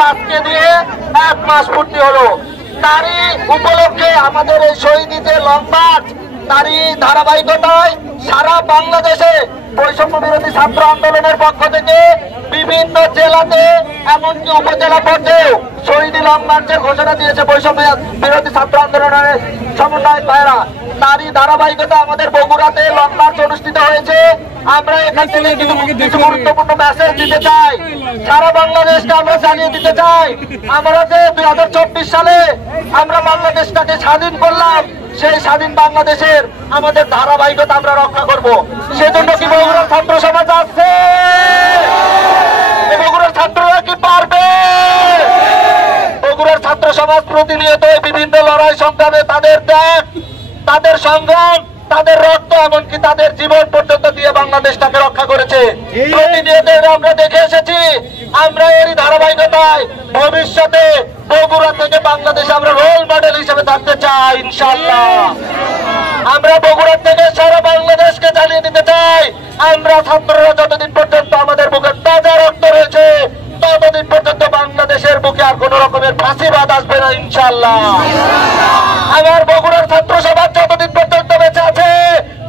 আমাদের আজকে দিয়ে 1 মাস পূর্তি হলো। তারই উপলক্ষে আমাদের এই শহীদ যে লং মার্চ, তারই ধারাবাহিকতায় সারা বাংলাদেশে বৈষম্য বিরোধী ছাত্র আন্দোলনের পক্ষ থেকে বিভিন্ন জেলাতে এমনকি উপজেলা পর্যায়েও শহীদ লং মার্চের ঘোষণা দিয়েছে বৈষম্য বিরোধী ছাত্র আন্দোলনের সমন্বয় ভাইরা। তারই ধারাবাহিকতা আমাদের বগুড়াতে লং মার্চ অনুষ্ঠিত হয়েছে। আমরা এখান থেকে কিছু গুরুত্বপূর্ণ মেসেজ দিতে চাই, সারা বাংলাদেশকে আমরা জানিয়ে দিতে চাই, আমরা যে 2024 সালে আমরা বাংলাদেশটাকে স্বাধীন করলাম, সেই স্বাধীন বাংলাদেশের আমাদের ধারাবাহিকতা আমরা রক্ষা করব। সেজন্য কি বগুড়ার ছাত্র সমাজ আছে? বগুড়ার ছাত্ররা কি পারবে? বগুড়ার ছাত্র সমাজ প্রতিনিয়ত বিভিন্ন লড়াই সংগ্রামে তাদের ত্যাগ, তাদের সংগ্রাম, তাদের রক্ত, এমনকি তাদের জীবন পর্যন্ত দিয়ে বাংলাদেশটাকে রক্ষা করেছে। প্রতিনিয়ত আমরা দেখে এসেছি। আমরা এরই ধারাবাহিকতায় ভবিষ্যতে বগুড়া থেকে বাংলাদেশে আমরা রোল মডেল হিসেবে থাকতে চাই ইনশাআল্লাহ। আমরা বগুড়া থেকে সারা বাংলাদেশকে জানিয়ে দিতে চাই, আমরা ছাত্ররা যতদিন পর্যন্ত আমাদের বুকে তাজা রক্ত রয়েছে, ততদিন পর্যন্ত বাংলাদেশের বুকে আর কোন রকমের ফাঁসিবাদ আসবে না ইনশাআল্লাহ। আমার বগুড়ার ছাত্র সমাজ যতদিন পর্যন্ত বেঁচে আছে,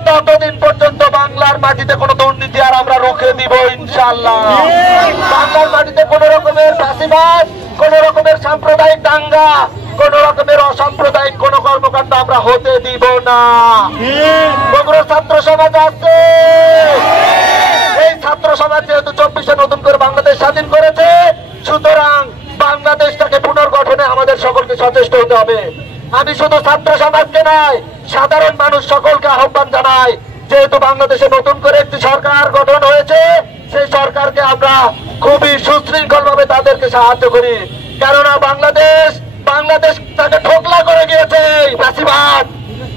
ততদিন পর্যন্ত বাংলার মাটিতে কোনো দুর্নীতি আর আমরা রুখে দিব ইনশাআল্লাহ। বাংলার মাটিতে কোন রকমের ফাঁসিবাদ, কোন রকমের সাম্প্রদায়িক দাঙ্গা, কোন রকমের অসাম্প্রদায়িক কোন কর্মকাণ্ড আমরা হতে দিব না। বগুড়ার ছাত্র সমাজ আছে। এই ছাত্র সমাজ যেহেতু 24-এ নতুন করে বাংলাদেশ স্বাধীন করেছে, সুতরাং বাংলাদেশটাকে পুনর্গঠনে আমাদের সকলকে সচেষ্ট হতে হবে। আমি শুধু ছাত্র সমাজকে নয়, সাধারণ মানুষ সকলকে আহ্বান জানাই, যেহেতু বাংলাদেশে নতুন করে একটি সরকার গঠন হয়েছে, সেই সরকারকে আমরা খুবই সুশৃঙ্খল ভাবে তাদেরকে সাহায্য করি। কেননা বাংলাদেশ তাকে ঠোকলা করে গিয়েছে ফাঁসিবাদ।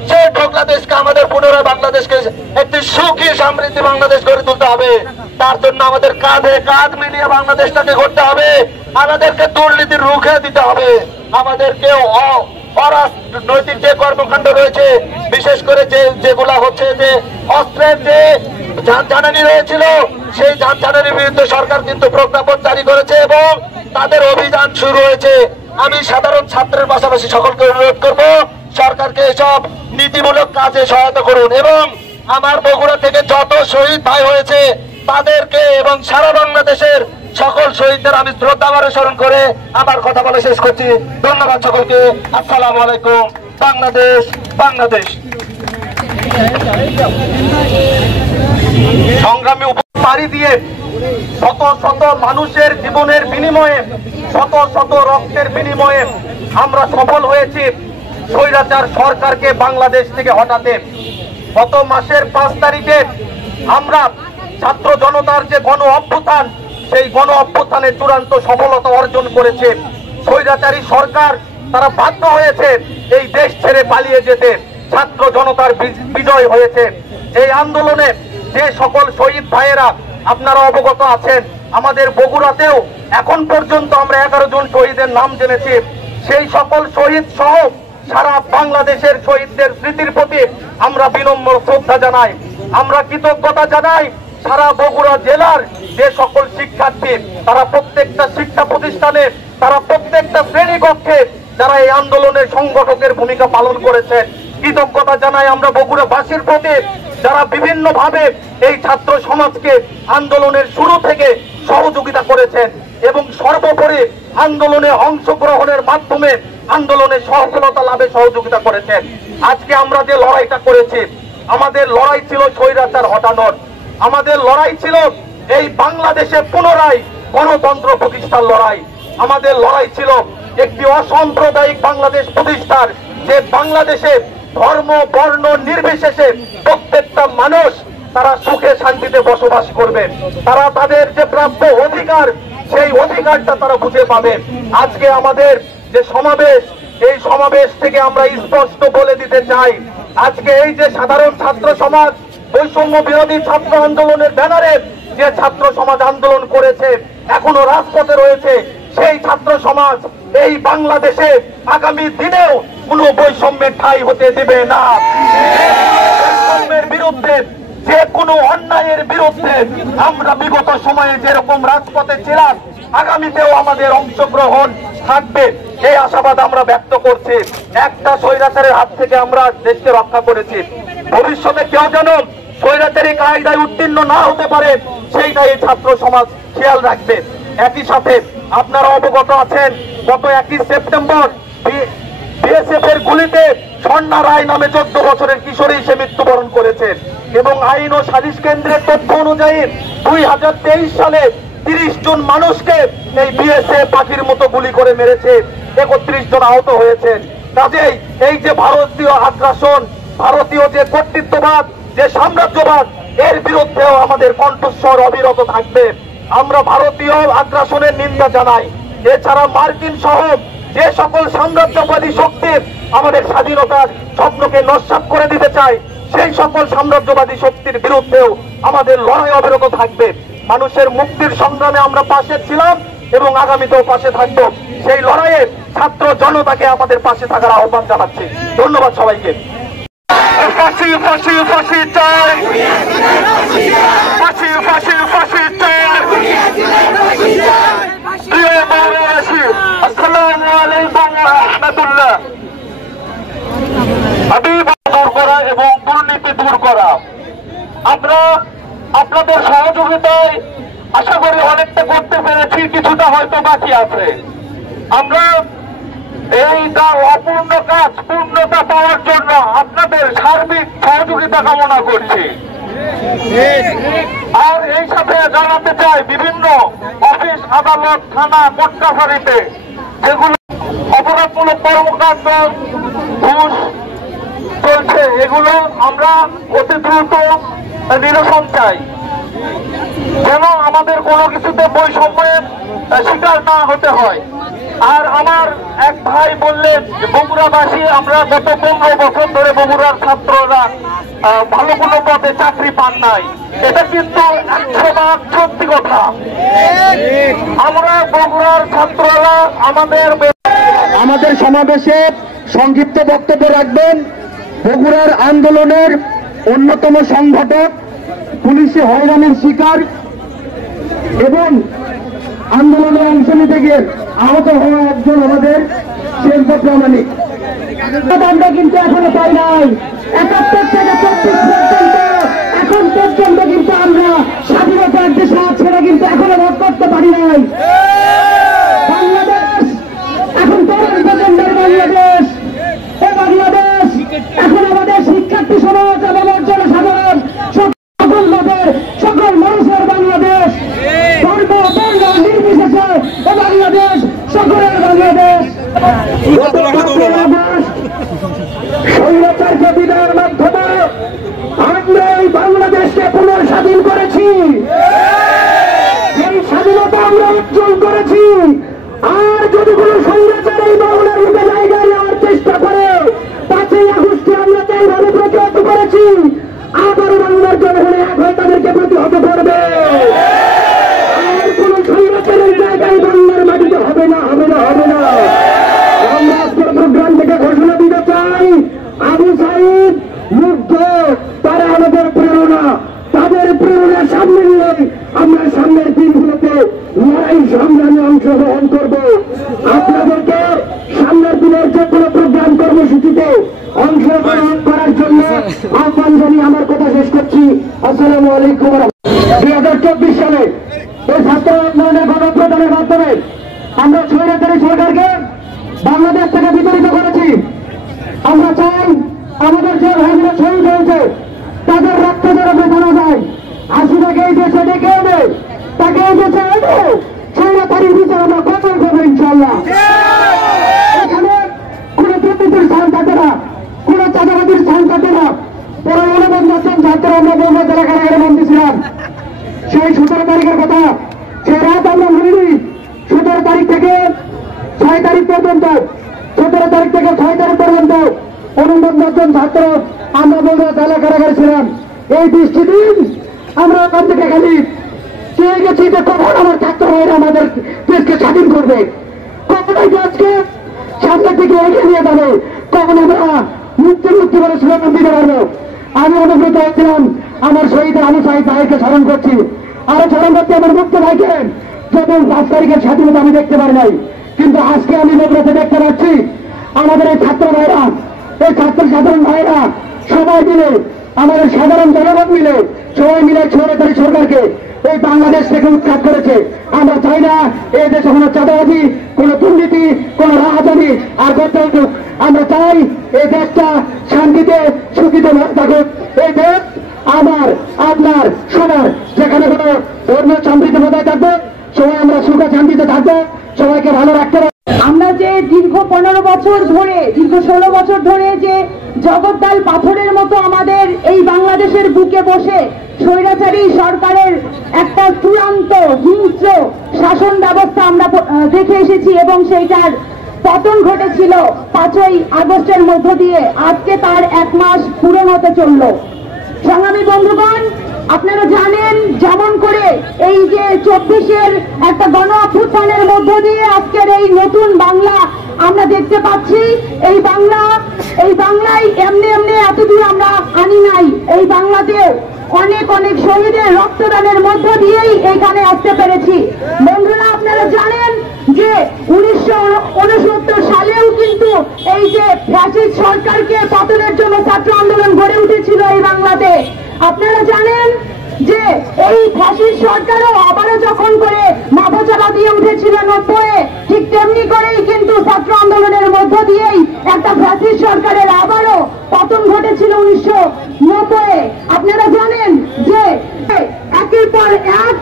সেই ঠোকলা দেশকে আমাদের পুনরায় বাংলাদেশকে একটি সুখী সমৃদ্ধি বাংলাদেশ গড়ে তুলতে হবে। তার জন্য আমাদের কাঁধে কাঁধ মিলিয়ে বাংলাদেশটাকে করতে হবে। আমাদেরকে দুর্নীতি রুখে দিতে হবে। আমাদেরকে অরাজনৈতিক যে কর্মকাণ্ড রয়েছে, বিশেষ করে যেগুলা হচ্ছে যে অস্ত্রের যে ঝাঁঝানানি রয়েছিল, সেই ঝাঁঝানানির বিরুদ্ধে সরকার কিন্তু প্রজ্ঞাপন জারি করেছে এবং তাদের অভিযান শুরু হয়েছে। আমি সাধারণ ছাত্রের পাশাপাশি সকলকে অনুরোধ করব, সরকারকে এসব নীতিমূলক কাজে সহায়তা করুন এবং আমার বগুড়া থেকে যত শহীদ ভাই হয়েছে তাদেরকে এবং সারা বাংলাদেশের সকল শহীদদের আমি শ্রদ্ধাভরে স্মরণ করে আমার কথা বলে শেষ করছি। ধন্যবাদ সকলকে। আসসালামু আলাইকুম। বাংলাদেশ বাংলাদেশ। সংগ্রামী পাড়ি দিয়ে শত শত মানুষের জীবনের বিনিময়ে, শত শত রক্তের বিনিময়ে আমরা সফল হয়েছি স্বৈরাচার সরকারকে বাংলাদেশ থেকে হটাতে। গত মাসের 5 তারিখে আমরা ছাত্র জনতার যে গণ অভ্যুত্থান, সেই গণ অভ্যুত্থানে চূড়ান্ত সফলতা অর্জন করেছে। স্বৈরাচারী সরকার তারা বাধ্য হয়েছে এই দেশ ছেড়ে পালিয়ে যেতে। ছাত্র জনতার বিজয় হয়েছে। এই আন্দোলনে যে সকল শহীদ ভাইয়েরা আপনারা অবগত আছেন, আমাদের বগুড়াতেও এখন পর্যন্ত আমরা 11 জন শহীদের নাম জেনেছি। সেই সকল শহীদ সহ সারা বাংলাদেশের শহীদদের স্মৃতির প্রতি আমরা বিনম্র শ্রদ্ধা জানাই। আমরা কৃতজ্ঞতা জানাই সারা বগুড়া জেলার যে সকল শিক্ষার্থী, তারা প্রত্যেকটা শিক্ষা প্রতিষ্ঠানে, তারা প্রত্যেকটা শ্রেণীকক্ষে যারা এই আন্দোলনের সংগঠকের ভূমিকা পালন করেছেন। কৃতজ্ঞতা জানাই আমরা বগুড়াবাসীর প্রতি, যারা বিভিন্ন ভাবে এই ছাত্র সমাজকে আন্দোলনের শুরু থেকে সহযোগিতা করেছেন এবং সর্বোপরি আন্দোলনে অংশগ্রহণের মাধ্যমে আন্দোলনে সফলতা লাভে সহযোগিতা করেছেন। আজকে আমরা যে লড়াইটা করেছি, আমাদের লড়াই ছিল স্বৈরাচার হটানোর। আমাদের লড়াই ছিল এই বাংলাদেশে পুনরায় গণতন্ত্র প্রতিষ্ঠার লড়াই। আমাদের লড়াই ছিল একটি অসাম্প্রদায়িক বাংলাদেশ প্রতিষ্ঠার, যে বাংলাদেশে ধর্ম বর্ণ নির্বিশেষে প্রত্যেকটা মানুষ তারা সুখে শান্তিতে বসবাস করবে, তারা তাদের যে প্রাপ্য অধিকার সেই অধিকারটা তারা বুঝে পাবে। আজকে আমাদের যে সমাবেশ, এই সমাবেশ থেকে আমরা স্পষ্ট বলে দিতে চাই, আজকে এই যে সাধারণ ছাত্র সমাজ বৈষম্য বিরোধী ছাত্র আন্দোলনের ব্যানারে যে ছাত্র সমাজ আন্দোলন করেছে, এখনো রাজপথে রয়েছে, সেই ছাত্র সমাজ এই বাংলাদেশে আগামী দিনেও কোনো বৈষম্যের ঠাঁই হতে দেবে না। বৈষম্যের বিরুদ্ধে, যে কোনো অন্যায়ের বিরুদ্ধে আমরা বিগত সময়ে যেরকম রাজপথে ছিলাম, আগামীতেও আমাদের অংশগ্রহণ থাকবে, এই আশাবাদ আমরা ব্যক্ত করছি। একটা স্বৈরাচারের হাত থেকে আমরা দেশকে রক্ষা করেছি, ভবিষ্যতে কেউ যেন স্বৈরাচারী কায়দায় উত্তীর্ণ না হতে পারে সেইটা এই ছাত্র সমাজ খেয়াল রাখবে। একই সাথে আপনারা অবগত আছেন, গত 1 সেপ্টেম্বর বিএসএফ এর গুলিতে স্বর্ণা রায় নামে 14 বছরের কিশোরী সে মৃত্যুবরণ করেছেন এবং আইন ও সালিশ কেন্দ্রের তথ্য অনুযায়ী 2023 সালে 30 জন মানুষকে এই বিএসএফ পাখির মতো গুলি করে মেরেছে, 31 জন আহত হয়েছেন। কাজেই এই যে ভারতীয় আগ্রাসন, ভারতীয় যে কর্তৃত্ববাদ, যে সাম্রাজ্যবাদ, এর বিরুদ্ধেও আমাদের কণ্ঠস্বর অবিরত থাকবে। আমরা ভারতীয় আগ্রাসনের নিন্দা জানাই। এছাড়া মার্কিন সহ যে সকল সাম্রাজ্যবাদী শক্তি আমাদের স্বাধীনতার স্বপ্নকে নস্যাৎ করে দিতে চায়, সেই সকল সাম্রাজ্যবাদী শক্তির বিরুদ্ধেও আমাদের লড়াই অবিরত থাকবে। মানুষের মুক্তির সংগ্রামে আমরা পাশে ছিলাম এবং আগামীতেও পাশে থাকব। সেই লড়াইয়ে ছাত্র জনতাকে আমাদের পাশে থাকার আহ্বান জানাচ্ছি। ধন্যবাদ সবাইকে। ফাঁসি ফাঁসি ফাঁসি চাই, ফাঁসি ফাঁসি ফাঁসি চাই। প্রিয় বাংলাদেশী, আসসালামু আলাইকুম ওয়া রাহমাতুল্লাহ। দূর করা এবং দুর্নীতি দূর করা, আমরা আপনাদের সহযোগিতায় আশা করি অনেকটা করতে পেরেছি, কিছুটা হয়তো বাকি আছে। আমরা এই অপূর্ণ কাজ পূর্ণতা পাওয়ার জন্য আপনাদের সার্বিক সহযোগিতা কামনা করছি। আর এই সাথে জানাতে চাই, বিভিন্ন অফিস, আদালত, থানা, কোর্ট কাছারিতে যেগুলো অপরাধমূলক কর্মকাণ্ড, ঘুষ চলছে, এগুলো আমরা অতি দ্রুত নিরসন চাই, যেন আমাদের কোনো কিছুতে বৈষম্যের শিকার না হতে হয়। আর আমার এক ভাই বললেন, বগুড়াবাসী আমরা গত 15 বছর ধরে বগুড়ার ছাত্ররা ভালো কোনো পদে চাকরি পান নাই। এটা কিন্তু 100% সত্যি কথা। আমরা বগুড়ার ছাত্ররা আমাদের সমাবেশে সংক্ষিপ্ত বক্তব্য রাখবেন বগুড়ার আন্দোলনের অন্যতম সংগঠক, পুলিশে হয়রানির শিকার এবং আন্দোলনে অংশ নিতে গিয়ে আহত হওয়া একজন আমাদের শিল্প প্রামাণিক। আমরা কিন্তু এখনো পাই নাই। 71 থেকে 34 পর্যন্ত এখন পর্যন্ত কিন্তু আমরা স্বাধীনতার যে স্বাদ সেটা কিন্তু এখনো ভোগ করতে পারি নাই। বাংলাদেশ এখন তরুণ প্রজন্মের বাংলাদেশ, এ বাংলাদেশ এখন আমাদের শিক্ষার্থী সমাজ এবং জনসাধারণ সকল মতের সকল মানুষের বাংলাদেশ, ধর্ম বর্ণ নির্বিশেষে এ বাংলাদেশ সকলের বাংলাদেশ। স্বৈরাচারকে বিদায়ের মাধ্যমে আমরা এই বাংলাদেশকে পুনর্স্বাধীন করেছি, এই স্বাধীনতা আমরা অর্জন করেছি। আর যদি কোনো স্বৈরাচার এই বাংলার রূপে জায়গায় নেওয়ার চেষ্টা করে, 5ই আগস্টে আমরা যেভাবে প্রতিহত করেছি, আবারও বাংলার জনগণে এক হয়ে তাদেরকে প্রতিহত করবে। আর কোন স্বৈরাচারের জায়গায় বাংলার মাটিতে হবে না, হবে না, হবে না। আমরা আজকের প্রোগ্রাম থেকে ঘোষণা দিতে চাই, আবু সাইদ মুগ্ধ, তারা আমাদের প্রেরণা, তাদের প্রেরণার সামনে নিয়ে আমরা সামনের দিনগুলোতে লড়াই সংগ্রামে অংশগ্রহণ করব। আপনাদেরকে সামনের দিনের যে কোনো প্রোগ্রাম কর্মসূচিতে অংশগ্রহণ করার জন্য আহ্বান জানিয়ে আমার কথা শেষ করছি। আসসালামু আলাইকুম। 2024 সালে এই ছাত্র আন্দোলনের গণপ্রদানের মাধ্যমে আমরা স্বৈরাচারী সরকারকে বাংলাদেশ থেকে বিতাড়িত করেছি। আমরা চাই আমাদের যে ভাইরা শহীদ হয়েছে তাদের রক্ত যেন বোঝানো যায়। হাসিনাকে এই দেশে ডেকে এনে তাকে এই দেশে এনে স্বৈরাচারীর বিচার আমরা কঠোর করবো ইনশাল্লাহ। এখানে কোন দুর্নীতির স্থান থাকে না, কোন চাঁদাবাদীর স্থান থাকে না। পরে অনুবন্ধ ছাত্র আমরা বলবো জেলা কারাগারে বন্দী ছিলাম। সেই 17 তারিখের কথা, সে রাত আমরা ভুলিনি। 17 তারিখ থেকে 6 তারিখ পর্যন্ত, 17 তারিখ থেকে 6 তারিখ পর্যন্ত অনুবন্ধ ছাত্র আমরা বলবো জেলা কারাগারে ছিলাম। এই 20টি দিন আমরা ওখান থেকে খালি চেয়ে গেছি যে কখন আমার ছাত্র ভাইরা আমাদের দেশকে স্বাধীন করবে, কখন এই দেশকে সামনের দিকে এগিয়ে নিয়ে যাবে, কখন আমরা মুক্তি মুক্তি বলে স্লোগান দিতে পারবো। আমি অনুভূত হয়েছিলাম আমার শহীদ আবু সাইদ ভাইকে স্মরণ করছি, আরো স্মরণ করছি আমার মুক্ত ভাইকে, যত 5 তারিখের স্বাধীনতা আমি দেখতে পারি নাই, কিন্তু আজকে আমি বগুড়াতে দেখতে পাচ্ছি আমাদের এই ছাত্র ভাইরা, এই সাধারণ ভাইরা সবাই মিলে, আমাদের সাধারণ জনগণ মিলে সবাই মিলে স্বৈরাচারী সরকারকে এই বাংলাদেশ থেকে উৎখাত করেছে। আমরা চাই না এই দেশে কোনো চাঁদাবাজি, কোনো দুর্নীতি, কোনো রাহাজানি আর করতে উঠুক। আমরা চাই এই দেশটা শান্তিতে সুখীতে থাকুক। এই দেশ আমার, আপনার, সবার, যেখানে কোনো ধর্মীয় শান্তিতে বজায় থাকবে, সবাই আমরা সুখে শান্তিতে থাকবো, সবাইকে ভালো রাখতে হবে। আমরা যে দীর্ঘ 15 বছর ধরে, দীর্ঘ 16 বছর ধরে যে জগদ্দল পাথরের মতো আমাদের এই বাংলাদেশের বুকে বসে স্বৈরাচারী সরকারের একটা চূড়ান্ত হিংস্র শাসন ব্যবস্থা আমরা দেখে এসেছি এবং সেইটার পতন ঘটেছিল 5ই আগস্টের মধ্য দিয়ে। আজকে তার 1 মাস পূরণ হতে চলল। সংগ্রামী বন্ধুগণ, আপনারা জানেন যেমন করে এই যে 24-এর একটা গণ অভ্যুত্থানের মধ্য দিয়ে আজকের এই নতুন বাংলা আমরা দেখতে পাচ্ছি। এই বাংলায় এমনি এমনি এতদূর আমরা আনি নাই। এই বাংলাতে অনেক অনেক শহীদের রক্তদানের মধ্য দিয়েই এখানে আসতে পেরেছি। বন্ধুরা, আপনারা জানেন যে 1969 সালেও কিন্তু এই যে ফ্যাসিস্ট সরকারকে পতনের জন্য ছাত্র আন্দোলন গড়ে উঠেছিল এই বাংলাতে। আপনারা জানেন যে এই ফ্যাসিস্ট সরকারও আবারও যখন করে মাথাচাড়া দিয়ে উঠেছিল 90-এ, ঠিক তেমনি করেই কিন্তু ছাত্র আন্দোলনের মধ্য দিয়েই একটা ফ্যাসিস্ট সরকারের আবারও পতন ঘটেছিল 1990-এ। আপনারা জানেন যে একের পর এক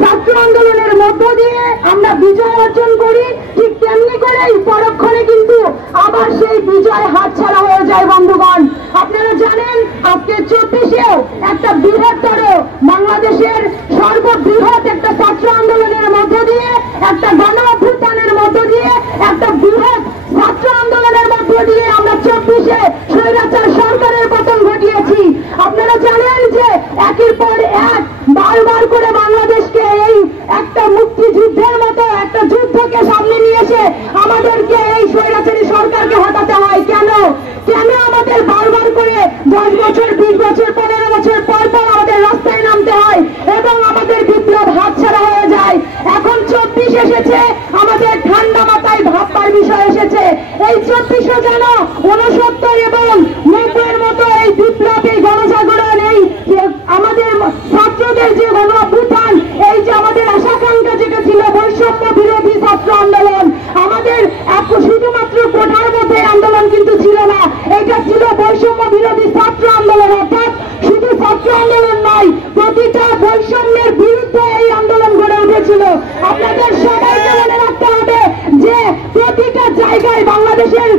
ছাত্র আন্দোলনের মধ্য দিয়ে আমরা বিজয় অর্জন করি, ঠিক তেমনি করেই পরক্ষণে কিন্তু আবার সেই বিজয় হাতছাড়া হয়ে যায়। বন্ধুগণ, আপনারা জানেন আজকে 24-এও একটা বৃহত্তর বাংলাদেশের সর্ববৃহৎ একটা ছাত্র আন্দোলনের মধ্য দিয়ে, একটা গণ অভ্যুত্থানের মধ্য দিয়ে, একটা বৃহৎ ছাত্র আন্দোলনের মধ্য দিয়ে আমরা 24-এ স্বৈরাচার সরকারের পতন ঘটিয়েছি। আপনারা জানেন যে একের পর এক বারবার করে বাংলাদেশকে এই একটা মুক্তিযুদ্ধের মতো একটা যুদ্ধকে সামনে নিয়ে এসে আমাদেরকে এই স্বৈরাচারী সরকারকে হটাতে হয়। কেন আমাদের বারবার করে 10 বছর, 20 বছর, 15 বছর পর পর আমাদের রাস্তায় নামতে হয় এবং আমাদের বিপ্লব হাতছাড়া হয়ে যায়? এখন 24 এসেছে, আমাদের ঠান্ডা মাথায় ভাববার বিষয় এসেছে। এই 24-ও যেন 69 এবং 90-এর মতো এই বিপ্লব, এই গণজাগরণ, এই আমাদের ছাত্রদের যে গণ অভ্যুত্থান, এই যে আমাদের আশাকাঙ্ক্ষা যেটা ছিল বৈষম্য বিরোধী ছাত্র আন্দোলন, আমাদের শুধুমাত্র কোঠার মধ্যে আন্দোলন কিন্তু ছিল না, এটা ছিল বৈষম্য বিরোধী ছাত্র আন্দোলন। অর্থাৎ শুধু ছাত্র আন্দোলন নয়, প্রতিটা বৈষম্যের বিরুদ্ধে এই আন্দোলন গড়ে উঠেছিল। আপনাদের সবাইকে মনে রাখতে হবে যে প্রতিটা জায়গায় বাংলাদেশের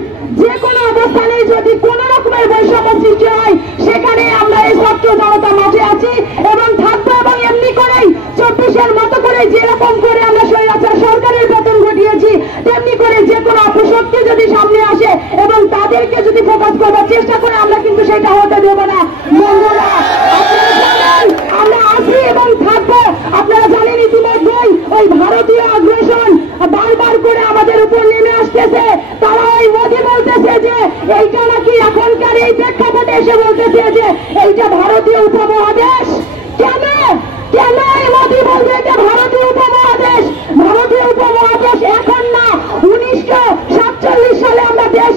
যে কোনো অবস্থানে যদি কোন রকমের বৈষম্য সৃষ্টি হয়, সেখানে আমরা এই ছাত্র জনতা মাঝে আছি এবং থাকবো। এবং এমনি করেই 24-এর মতো করে যেরকম করে আমরা স্বৈরাচার সরকারের পতন ঘটিয়েছি, তেমনি করে যে কোনো অপশক্তি যদি সামনে আসে এবং তাদেরকে যদি ফোকাস করবার চেষ্টা করে, আমরা কিন্তু সেটা হতে দেব না। বন্ধুরা, আপনারা জানেন আমরা আছি এবং থাকবো। আপনারা জানেন ইতিমধ্যেই ওই ভারতীয় আগ্রাসন বারবার করে আমাদের উপর নেমে আসতেছে। তারা ওই মোদি বলতেছে যে এইটা নাকি এখনকার এই প্রেক্ষাপটে এসে বলতেছে যে এইটা ভারতীয় উপমহাদেশ। কেন এই মোদি বলবে এটা ভারতীয় উপমহাদেশ? ভারতীয় উপমহাদেশ এখন না, 1947 সালে আমরা দেশ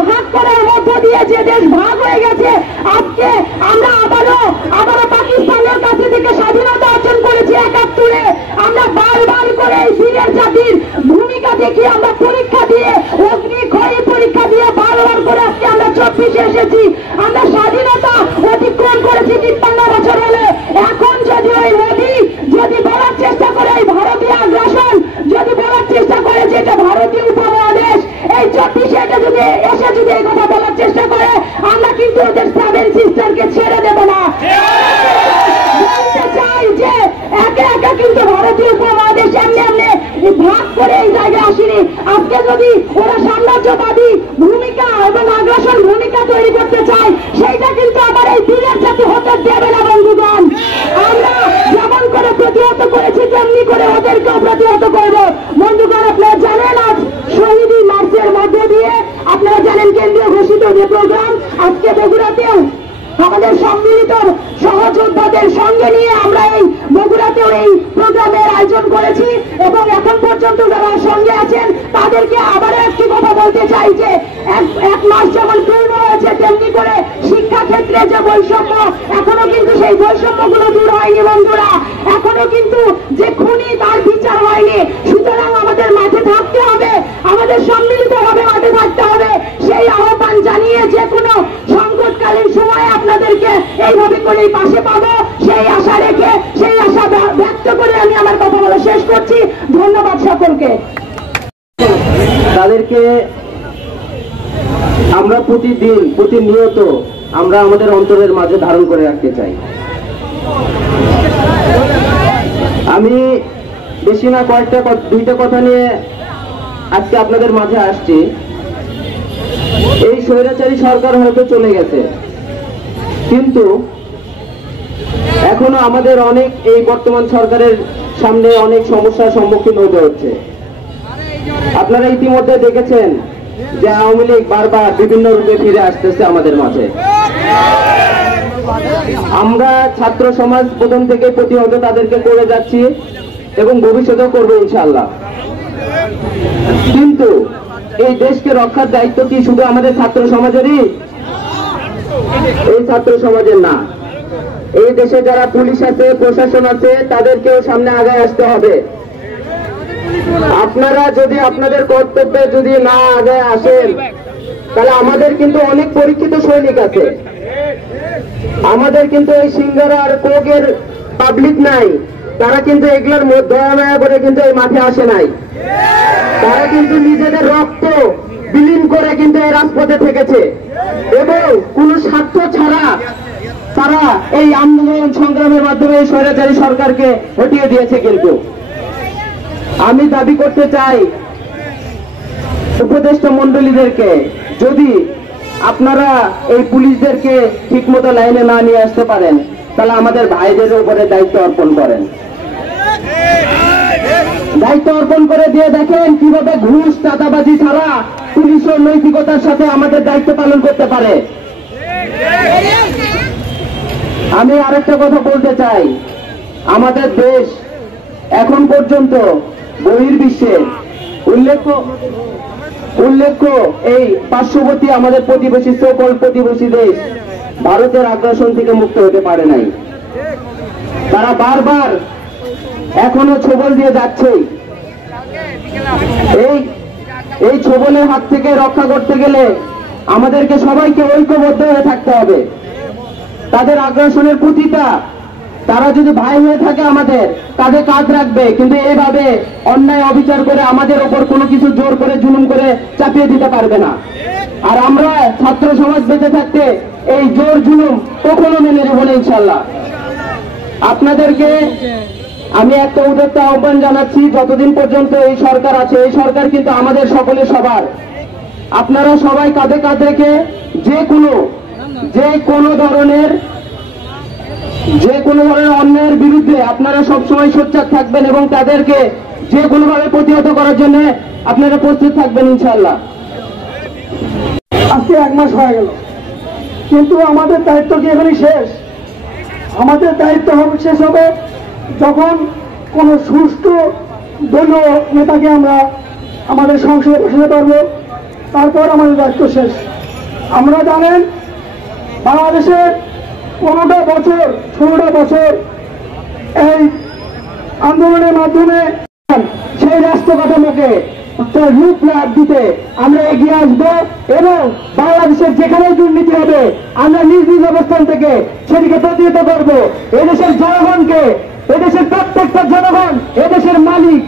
ভাগ করার মধ্য দিয়ে যে দেশ ভাগ হয়ে গেছে, আজকে আমরা আবারও পাকিস্তানের কাছে থেকে স্বাধীনতা অর্জন করেছি 71-এ। আমরা বারবার করে এই বীরের জাতির ভূমিকা দেখিয়ে, আমরা পরীক্ষা দিয়ে, অগ্নিক্ষয়ী পরীক্ষা দিয়ে বারবার করে আজকে আমরা 24-এ এসেছি। আমরা স্বাধীনতা অতিক্রম করেছি 53 বছর হলে। এখন যদি ওই মোদি যদি বলার চেষ্টা করে, এই ভারতীয় আগ্রাসন যদি বলার চেষ্টা করে যে এটা ভারতীয় উপমহাদেশ, এই 24-এ এটা যদি এসে যদি এই কথা বলার চেষ্টা করে, আমরা কিন্তু ওদের 7 সিস্টারকে ছেড়ে দেব না। বলতে চাই যে একে একে কিন্তু ভারতীয় উপমহাদেশ এমনি ভাগ করে এই জায়গায় আসেনি। আজকে যদি ওরা সাম্রাজ্যবাদী ভূমিকা এবং আগ্রাসন ভূমিকা তৈরি করতে চায়, সেইটা কিন্তু আবার এই বীরের জাতি হতে দেবে না। বন্ধুগণ, আমরা যেমন করে প্রতিহত করেছি, তেমনি করে ওদেরকেও প্রতিহত করব। বন্ধুগণ, আপনারা জানেন আজ শহীদ মার্চের মধ্য দিয়ে আপনারা জানেন কেন্দ্রীয় ঘোষিত যে প্রোগ্রাম, আজকে বগুড়াতেও আমাদের সম্মিলিত সহযোদ্ধাদের সঙ্গে নিয়ে আমরা এই বগুড়াতেও এই প্রোগ্রামের আয়োজন করেছি এবং এখন পর্যন্ত যারা সঙ্গে আছেন তাদেরকে আবারও একটি কথা বলতে চাই যে এক মাস যেমন পূর্ণ হয়েছে তেমনি করে শিক্ষা ক্ষেত্রে যে বৈষম্য এখনো কিন্তু সেই বৈষম্যগুলো দূর হয়নি বন্ধুরা, এখনো কিন্তু যে খুনি তার বিচার হয়নি। সুতরাং আমাদের মাঠে থাকতে হবে, আমাদের সম্মিলিতভাবে মাঠে থাকতে হবে। সেই আহ্বান জানিয়ে যে কোনো সংকটকালীন সময়ে আপনাদেরকে এইভাবে করেই পাশে পাবো সেই আশা রেখে, সেই আশা ব্যক্ত করে আমি আমার কথা বলা শেষ করছি। ধন্যবাদ সকলকে। তাদেরকে আমরা প্রতিনিয়ত আমরা আমাদের অন্তরের মাঝে ধারণ করে রাখতে চাই। আমি বেশি না দুইটা কথা নিয়ে আজকে আপনাদের মাঝে আসছি। এই স্বৈরাচারী সরকার হয়তো চলে গেছে, কিন্তু এখনো আমাদের অনেক এই বর্তমান সরকারের সামনে অনেক সমস্যার সম্মুখীন হতে হচ্ছে। আপনারা ইতিমধ্যে দেখেছেন যে আওয়ামী লীগ বারবার বিভিন্ন রূপে ফিরে আসতেছে আমাদের মাঝে। আমরা ছাত্র সমাজ প্রথম থেকে প্রতিহত তাদেরকে করে যাচ্ছি এবং ভবিষ্যতেও করবো ইনশাআল্লাহ। কিন্তু এই দেশকে রক্ষার দায়িত্ব কি শুধু আমাদের ছাত্র সমাজেরই? এই ছাত্র সমাজের না, এই দেশে যারা পুলিশ আছে, প্রশাসন আছে, তাদেরকেও সামনে আগায় আসতে হবে। আপনারা যদি আপনাদের কর্তব্যে যদি না আগায় আসেন তাহলে আমাদের কিন্তু অনেক পরীক্ষিত সৈনিক আছে। আমাদের কিন্তু এই সিঙ্গারা আর কোকের পাবলিক নাই, তারা কিন্তু এগুলোর দয়া মায়া করে কিন্তু এই মাঠে আসে নাই। তারা কিন্তু নিজেদের রক্ত বিলীন করে কিন্তু এই রাজপথে থেকেছে এবং কোন স্বার্থ ছাড়া তারা এই আন্দোলন সংগ্রামের মাধ্যমে এই স্বৈরাচারী সরকারকে হটিয়ে দিয়েছে। কিন্তু আমি দাবি করতে চাই উপদেষ্টা মন্ডলীদেরকে, যদি আপনারা এই পুলিশদেরকে ঠিকমতো লাইনে না নিয়ে আসতে পারেন তাহলে আমাদের ভাইদের উপরে দায়িত্ব অর্পণ করেন। দায়িত্ব অর্পণ করে দিয়ে দেখেন কিভাবে ঘুষ চাঁদাবাজি ছাড়া পুলিশের নৈতিকতার সাথে আমাদের দায়িত্ব পালন করতে পারে। আমি আরেকটা কথা বলতে চাই, আমাদের দেশ এখন পর্যন্ত বহির্বিশ্বে উল্লেখ্য এই পার্শ্ববর্তী আমাদের প্রতিবেশী সকল প্রতিবেশী দেশ ভারতের আগ্রাসন থেকে মুক্ত হতে পারে নাই। তারা বারবার এখনো ছোবল দিয়ে যাচ্ছে। এই ছোবলের হাত থেকে রক্ষা করতে গেলে আমাদেরকে সবাইকে ঐক্যবদ্ধ হয়ে থাকতে হবে। তাদের আগ্রাসনের প্রতিটা তারা যদি ভাই হয়ে থাকে আমাদের, তাদের কাজ রাখবে, কিন্তু এইভাবে অন্যায় অবিচার করে আমাদের ওপর কোনো কিছু জোর করে জুলুম করে চাপিয়ে দিতে পারবে না। আর আমরা ছাত্র সমাজ বেঁচে থাকতে এই জোর জুলুম কখনো মেনে নেব না ইনশাল্লাহ। আপনাদেরকে আমি একটা উদাত্ত আহ্বান জানাচ্ছি, যতদিন পর্যন্ত এই সরকার আছে, এই সরকার কিন্তু আমাদের সকলের সবার। আপনারা সবাই কাঁধে কাঁধ রেখে যে কোনো ধরনের অন্যায়ের বিরুদ্ধে আপনারা সবসময় সোচ্চার থাকবেন এবং তাদেরকে যে কোনোভাবে প্রতিহত করার জন্য আপনারা প্রস্তুত থাকবেন ইনশাআল্লাহ। আজকে 1 মাস হয়ে গেল, কিন্তু আমাদের দায়িত্ব কি এখানে শেষ? আমাদের দায়িত্ব শেষ হবে যখন কোন সুষ্ঠু দলীয় নেতাকে আমরা আমাদের সংসদে বসাতে পারবো, তারপর আমাদের দায়িত্ব শেষ। আমরা জানেন বাংলাদেশের 16টা বছর এই আন্দোলনের মাধ্যমে সেই রাষ্ট্র কাঠামোকে রূপ দিতে আমরা এগিয়ে আসবো এবং বাংলাদেশের যেখানে দুর্নীতি হবে আমরা নিজ নিজ অবস্থান থেকে সেটিকে প্রতিহত করবো। এদেশের জনগণকে, এদেশের প্রত্যেকটা জনগণ, এদেশের মালিক,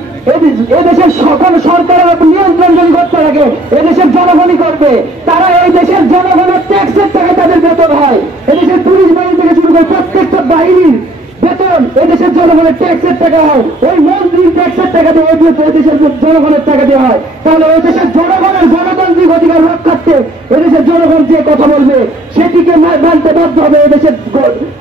এদেশের সকল সরকারের নিয়ন্ত্রণ যদি করতে লাগে এদেশের জনগণই করবে। তারা এই দেশের জনগণের ট্যাক্সের টাকা তাদের বেতন হয়। এদেশের পুলিশ বাহিনী থেকে শুরু করে প্রত্যেকটা বাহিনীর বেতন এদেশের জনগণের ট্যাক্সের টাকা হয়। ওই মন্ত্রীর ট্যাক্সের টাকা দিয়ে এদেশের জনগণের টাকা দেওয়া হয়। তাহলে ওই দেশের জনগণের গণতান্ত্রিক অধিকার রক্ষার্থে এদেশের জনগণ যে কথা বলবে সেটিকে মানতে বাধ্য হবে এদেশের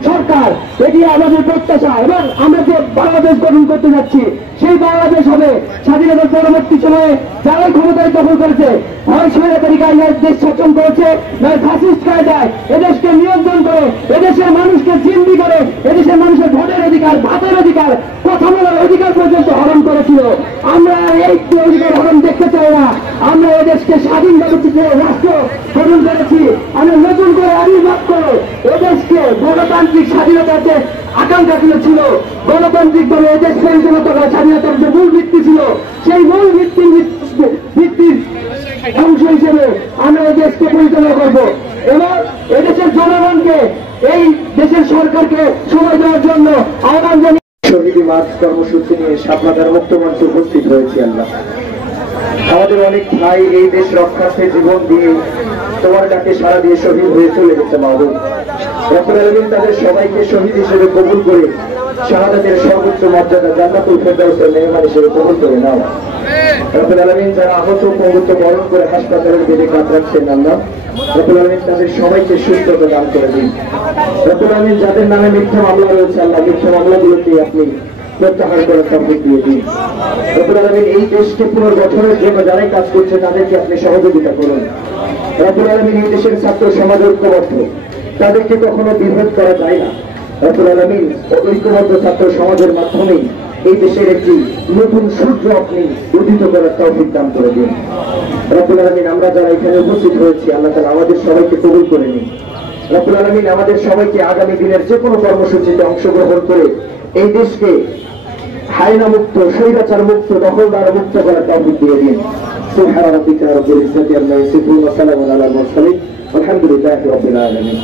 সরকার। এটি আমাদের প্রত্যাশা এবং আমরা যে বাংলাদেশ গঠন করতে যাচ্ছি সেই বাংলাদেশ হবে স্বাধীনতার পরবর্তী সময়ে যারাই ক্ষমতায় দখল করেছে, হয় স্বৈরাচারী কায়দায় দেশ শাসন করেছে, নয় ফ্যাসিস্ট কায়দায় এদেশকে নিয়ন্ত্রণ করে এদেশের মানুষকে জিম্মি করে এদেশের মানুষের ভোটের অধিকার, ভাতের অধিকার, কথা বলার অধিকার পর্যন্ত হরণ করেছিল। আমরা এই অধিকার হরণ দেখতে চাই না। আমরা এদেশকে স্বাধীনভাবে রাষ্ট্র গ্রহণ করেছি। আমরা নতুন করে আবির্ভাব করে এদেশকে গণতান্ত্রিক স্বাধীনতার যে আকাঙ্ক্ষা ছিল, গণতান্ত্রিক ভাবে এদেশ পরিচালিত করা স্বাধীনতার যে মূল ভিত্তি ছিল, সেই মূল ভিত্তির অংশ হিসেবে আমরা এই দেশকে পরিচালনা করব এবং এদেশের জনগণকে, এই দেশের সরকারকে সময় দেওয়ার জন্য আহ্বান জানিয়ে শহীদি মার্চ কর্মসূচি নিয়ে শাপলাদার মুক্ত মঞ্চে উপস্থিত হয়েছি। আল্লাহ, আমাদের অনেক ভাই এই দেশ রক্ষার্থে জীবন দিয়ে তোমার ডাকে সাড়া দিয়ে শহীদ হয়ে চলে গেছে। মাহবুব রব্বুল আলামিন তাদের সবাইকে শহীদ হিসেবে কবুল করে শাহাদাতের সর্বোচ্চ মর্যাদা জান্নাতুল ফেরদাউসের মেহমান হিসেবে কবুল করে নাও। রব্বুল আলামিন যারা আহত পঙ্গুত্ব বরণ করে হাসপাতালের বেডে কাতরাচ্ছেন, আল্লাহ রব্বুল আলামিন তাদের সবাইকে সুস্থতা দান করে দিন। রব্বুল আলামিন যাদের নামে মিথ্যা মামলা রয়েছে, আল্লাহ মিথ্যা মামলাগুলোকে আপনি প্রত্যাহার করার তৌফিক দিয়ে দিন। রব্বুল আলামিন এই দেশকে পুনর্গঠনের জন্য যারাই কাজ করছে তাদেরকে আপনি সহযোগিতা করুন। রব্বুল আলামিন এই দেশের ছাত্র সমাজ ঐক্যবদ্ধ, তাদেরকে কখনো বিভেদ করা যায় না। রব্বুল আলামিন ঐক্যবদ্ধ ছাত্র সমাজের মাধ্যমেই এই দেশের একটি নতুন সূর্য আপনি উদিত করার তৌফিক দান করে দিন। রব্বুল আলামিন আমরা যারা এখানে উপস্থিত হয়েছি, আল্লাহ তাআলা আমাদের সবাইকে কবুল করে নিন। রব্বুল আলামিন আমাদের সবাইকে আগামী দিনের যে কোনো কর্মসূচিতে অংশগ্রহণ করে এই দেশকে হায়না মুক্ত, স্বৈরাচার মুক্ত, দখলদার মুক্ত করার তৌফিক দিয়ে দিন। সুবহান রাব্বিকা রাব্বিল ইজ্জাতি আম্মা ইয়াসিফুন ওয়া সালামুন আলাল মুরসালিন ওয়ালহামদুলিল্লাহি রাব্বিল আলামিন।